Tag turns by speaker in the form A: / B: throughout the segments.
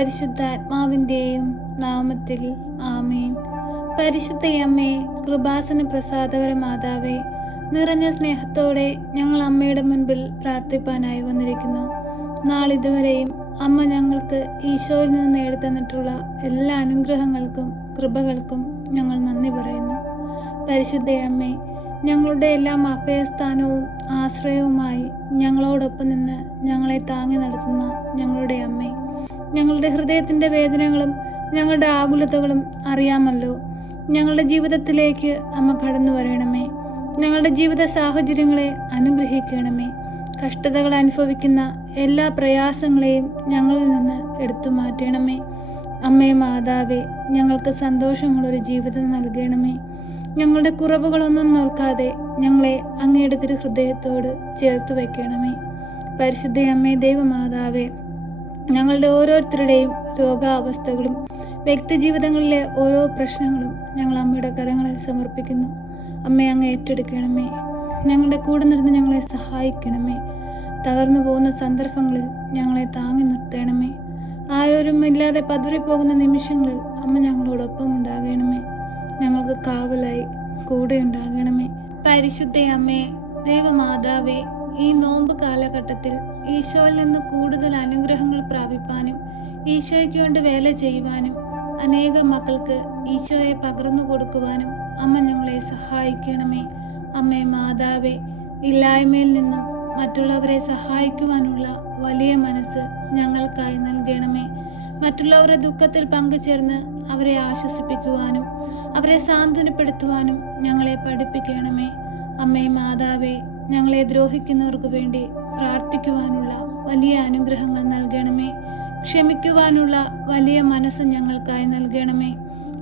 A: പരിശുദ്ധാത്മാവിന്റെയും നാമത്തിൽ ആമേൻ. പരിശുദ്ധയമ്മേ കൃപാസന പ്രസാദവര മാതാവേ നിറഞ്ഞ സ്നേഹത്തോടെ ഞങ്ങൾ അമ്മയുടെ മുൻപിൽ പ്രാർത്ഥിപ്പാനായി വന്നിരിക്കുന്നു. നാളിതുവരെയും അമ്മ ഞങ്ങൾക്ക് ഈശോയിൽ നിന്ന് നേടിത്തന്നിട്ടുള്ള എല്ലാ അനുഗ്രഹങ്ങൾക്കും കൃപകൾക്കും ഞങ്ങൾ നന്ദി പറയുന്നു. പരിശുദ്ധയമ്മേ ഞങ്ങളുടെ എല്ലാ അഭയസ്ഥാനവും ആശ്രയവുമായി ഞങ്ങളോടൊപ്പം നിന്ന് ഞങ്ങളെ താങ്ങി നടത്തുന്ന ഞങ്ങളുടെ അമ്മേ ഞങ്ങളുടെ ഹൃദയത്തിന്റെ വേദനകളും ഞങ്ങളുടെ ആകുലതകളും അറിയാമല്ലോ. ഞങ്ങളുടെ ജീവിതത്തിലേക്ക് അമ്മ കടന്നു വരണമേ. ഞങ്ങളുടെ ജീവിത സാഹചര്യങ്ങളെ അനുഗ്രഹിക്കണമേ. കഷ്ടതകൾ അനുഭവിക്കുന്ന എല്ലാ പ്രയാസങ്ങളെയും ഞങ്ങളിൽ നിന്ന് എടുത്തു മാറ്റണമേ. അമ്മേ മാതാവേ ഞങ്ങൾക്ക് സന്തോഷമുള്ളൊരു ജീവിതം നൽകണമേ. ഞങ്ങളുടെ കുറവുകളൊന്നും നോക്കാതെ ഞങ്ങളെ അങ്ങയുടെ തിരു ഹൃദയത്തോട് ചേർത്ത് വയ്ക്കണമേ. പരിശുദ്ധ അമ്മേ ദൈവമാതാവേ ഞങ്ങളുടെ ഓരോരുത്തരുടെയും രോഗാവസ്ഥകളും വ്യക്തിജീവിതങ്ങളിലെ ഓരോ പ്രശ്നങ്ങളും ഞങ്ങൾ അമ്മയുടെ കരങ്ങളിൽ സമർപ്പിക്കുന്നു. അമ്മയെ അങ്ങ് ഏറ്റെടുക്കണമേ. ഞങ്ങളുടെ കൂടെ നിർന്ന് ഞങ്ങളെ സഹായിക്കണമേ. തകർന്നു പോകുന്ന സന്ദർഭങ്ങളിൽ ഞങ്ങളെ താങ്ങി നിർത്തണമേ. ആരോരുമില്ലാതെ പതറിപ്പോകുന്ന നിമിഷങ്ങളിൽ അമ്മ ഞങ്ങളോടൊപ്പം ഉണ്ടാകണമേ. ഞങ്ങൾക്ക് കാവലായി കൂടെ ഉണ്ടാകണമേ. പരിശുദ്ധ അമ്മേ ദൈവമാതാവേ ഈ നോമ്പ് കാലഘട്ടത്തിൽ ഈശോയിൽ നിന്ന് കൂടുതൽ അനുഗ്രഹങ്ങൾ പ്രാപിപ്പാനും ഈശോയ്ക്ക് വേണ്ടി വേല ചെയ്യുവാനും അനേകം മക്കൾക്ക് ഈശോയെ പകർന്നു കൊടുക്കുവാനും അമ്മ ഞങ്ങളെ സഹായിക്കണമേ. അമ്മേ മാതാവേ ഇല്ലായ്മയിൽ നിന്നും മറ്റുള്ളവരെ സഹായിക്കുവാനുള്ള വലിയ മനസ്സ് ഞങ്ങൾക്കായി നൽകണമേ. മറ്റുള്ളവരുടെ ദുഃഖത്തിൽ പങ്കുചേർന്ന് അവരെ ആശ്വസിപ്പിക്കുവാനും അവരെ സാന്ത്വനപ്പെടുത്തുവാനും ഞങ്ങളെ പഠിപ്പിക്കണമേ. അമ്മേ മാതാവേ ഞങ്ങളെ ദ്രോഹിക്കുന്നവർക്ക് വേണ്ടി പ്രാർത്ഥിക്കുവാനുള്ള വലിയ അനുഗ്രഹങ്ങൾ നൽകണമേ. ക്ഷമിക്കുവാനുള്ള വലിയ മനസ്സ് ഞങ്ങൾക്കായി നൽകണമേ.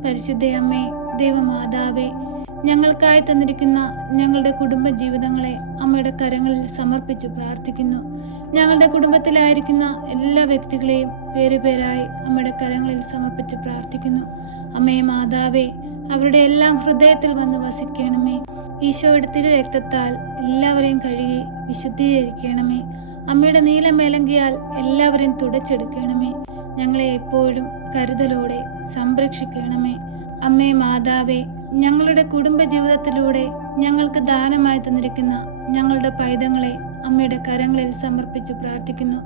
A: പരിശുദ്ധയമ്മേ ദൈവമാതാവേ ഞങ്ങൾക്കായി തന്നിരിക്കുന്ന ഞങ്ങളുടെ കുടുംബ ജീവിതങ്ങളെ അമ്മയുടെ കരങ്ങളിൽ സമർപ്പിച്ച് പ്രാർത്ഥിക്കുന്നു. ഞങ്ങളുടെ കുടുംബത്തിലായിരിക്കുന്ന എല്ലാ വ്യക്തികളെയും പേരുപേരായി അമ്മയുടെ കരങ്ങളിൽ സമർപ്പിച്ച് പ്രാർത്ഥിക്കുന്നു. അമ്മേ മാതാവേ അവരുടെ എല്ലാം ഹൃദയത്തിൽ വന്ന് വസിക്കണമേ. ഈശോയുടെ തിരു രക്തത്താൽ എല്ലാവരെയും കഴുകി വിശുദ്ധീകരിക്കണമേ. അമ്മയുടെ നീലമേലങ്കിയാൽ എല്ലാവരെയും തുടച്ചെടുക്കണമേ. ഞങ്ങളെ എപ്പോഴും കരുതലോടെ സംരക്ഷിക്കണമേ. അമ്മേ മാതാവേ ഞങ്ങളുടെ കുടുംബ ജീവിതത്തിലൂടെ ഞങ്ങൾക്ക് ദാനമായി തന്നിരിക്കുന്ന ഞങ്ങളുടെ പൈതങ്ങളെ അമ്മയുടെ കരങ്ങളിൽ സമർപ്പിച്ചു പ്രാർത്ഥിക്കുന്നു.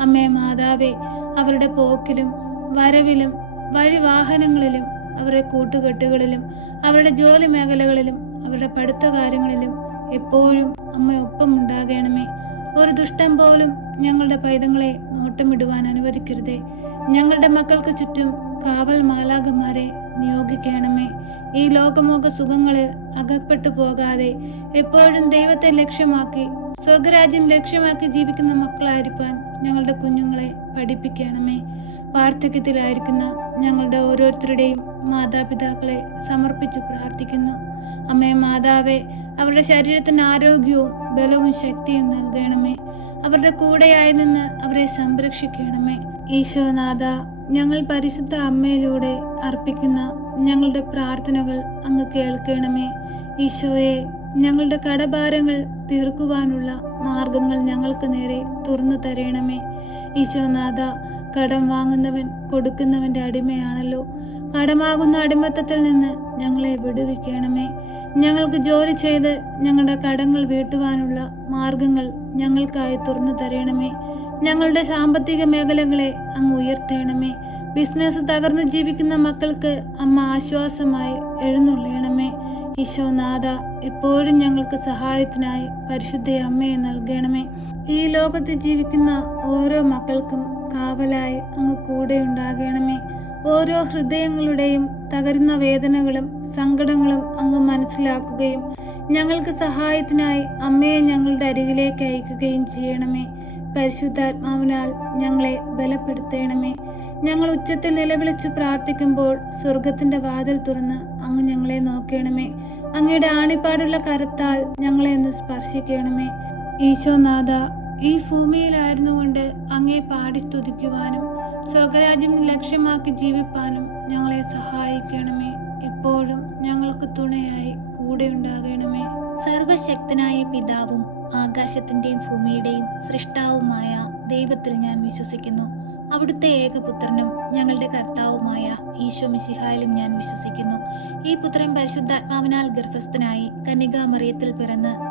A: അമ്മേ മാതാവേ അവരുടെ പോക്കിലും വരവിലും വഴിവാഹനങ്ങളിലും അവരുടെ കൂട്ടുകെട്ടുകളിലും അവരുടെ ജോലി മേഖലകളിലും അവരുടെ പഠിത്ത കാര്യങ്ങളിലും എപ്പോഴും അമ്മ ഒപ്പം ഉണ്ടാകണമേ ഒരു ദുഷ്ടം പോലും ഞങ്ങളുടെ പൈതങ്ങളെ നോട്ടമിടുവാൻ അനുവദിക്കരുതേ. ഞങ്ങളുടെ മക്കൾക്ക് ചുറ്റും കാവൽ മാലാകന്മാരെ നിയോഗിക്കണമേ. ഈ ലോകമോക സുഖങ്ങളിൽ അകപ്പെട്ടു പോകാതെ എപ്പോഴും ദൈവത്തെ ലക്ഷ്യമാക്കി സ്വർഗരാജ്യം ലക്ഷ്യമാക്കി ജീവിക്കുന്ന മക്കളായിരിക്കാൻ ഞങ്ങളുടെ കുഞ്ഞുങ്ങളെ പഠിപ്പിക്കണമേ. വാർദ്ധക്യത്തിലായിരിക്കുന്ന ഞങ്ങളുടെ ഓരോരുത്തരുടെയും മാതാപിതാക്കളെ സമർപ്പിച്ചു പ്രാർത്ഥിക്കുന്നു. അമ്മേ മാതാവേ അവരുടെ ശരീരത്തിന് ആരോഗ്യവും ബലവും ശക്തിയും നൽകണമേ. അവരുടെ കൂടെയായി നിന്ന് അവരെ സംരക്ഷിക്കണമേ. ഈശോനാഥ ഞങ്ങൾ പരിശുദ്ധ അമ്മയിലൂടെ അർപ്പിക്കുന്ന ഞങ്ങളുടെ പ്രാർത്ഥനകൾ അങ്ങ് കേൾക്കണമേ. ഈശോയെ ഞങ്ങളുടെ കടഭാരങ്ങൾ തീർക്കുവാനുള്ള മാർഗങ്ങൾ ഞങ്ങൾക്ക് നേരെ തുറന്നു തരണമേ. ഈശോനാഥ കടം വാങ്ങുന്നവൻ കൊടുക്കുന്നവന്റെ അടിമയാണല്ലോ. കടമാകുന്ന അടിമത്തത്തിൽ നിന്ന് ഞങ്ങളെ വിടുവിക്കണമേ. ഞങ്ങൾക്ക് ജോലി ചെയ്ത് ഞങ്ങളുടെ കടങ്ങൾ വീട്ടുവാനുള്ള മാർഗങ്ങൾ ഞങ്ങൾക്കായി തുറന്നു തരണമേ. ഞങ്ങളുടെ സാമ്പത്തിക മേഖലകളെ അങ്ങ് ഉയർത്തേണമേ. ബിസിനസ് തകർന്നു ജീവിക്കുന്ന മക്കൾക്ക് അമ്മ ആശ്വാസമായി എഴുന്നള്ളിയണമേ ഈശോനാഥ എപ്പോഴും ഞങ്ങൾക്ക് സഹായത്തിനായി പരിശുദ്ധ അമ്മയെ നൽകണമേ. ഈ ലോകത്ത് ജീവിക്കുന്ന ഓരോ മക്കൾക്കും കാവലായി അങ്ങ് കൂടെ ഉണ്ടാകണമേ. ഓരോ ഹൃദയങ്ങളുടെയും തകരുന്ന വേദനകളും സങ്കടങ്ങളും അങ്ങ് മനസ്സിലാക്കുകയും ഞങ്ങൾക്ക് സഹായത്തിനായി അമ്മയെ ഞങ്ങളുടെ അരികിലേക്ക് അയക്കുകയും ചെയ്യണമേ. പരിശുദ്ധാത്മാവിനാൽ ഞങ്ങളെ ബലപ്പെടുത്തേണമേ. ഞങ്ങൾ ഉച്ചത്തിൽ നിലവിളിച്ചു പ്രാർത്ഥിക്കുമ്പോൾ സ്വർഗത്തിന്റെ വാതിൽ തുറന്ന് അങ്ങ് ഞങ്ങളെ നോക്കണമേ. അങ്ങയുടെ ആണിപ്പാടുള്ള കരത്താൽ ഞങ്ങളെ ഒന്ന് സ്പർശിക്കണമേ. ഈശോനാഥ ഈ ഭൂമിയിലായിരുന്നു കൊണ്ട് അങ്ങേ പാടി സ്തുതിക്കുവാനും സ്വർഗരാജ്യം ലക്ഷ്യമാക്കി ജീവിപ്പാനും ഞങ്ങളെ സഹായിക്കണമേ. എപ്പോഴും ഞങ്ങൾക്ക് തുണയായി കൂടെ ഉണ്ടാകണമേ. സർവശക്തനായ പിതാവും ആകാശത്തിന്റെയും ഭൂമിയുടെയും സൃഷ്ടാവുമായ ദൈവത്തിൽ ഞാൻ വിശ്വസിക്കുന്നു. അവിടുത്തെ ഏകപുത്രനും ഞങ്ങളുടെ കർത്താവുമായ ഈശോ മിശിഹായിലും ഞാൻ വിശ്വസിക്കുന്നു. ഈ പുത്രൻ പരിശുദ്ധാത്മാവിനാൽ ഗർഭസ്ഥനായി കന്യകാമറിയത്തിൽ പിറന്ന്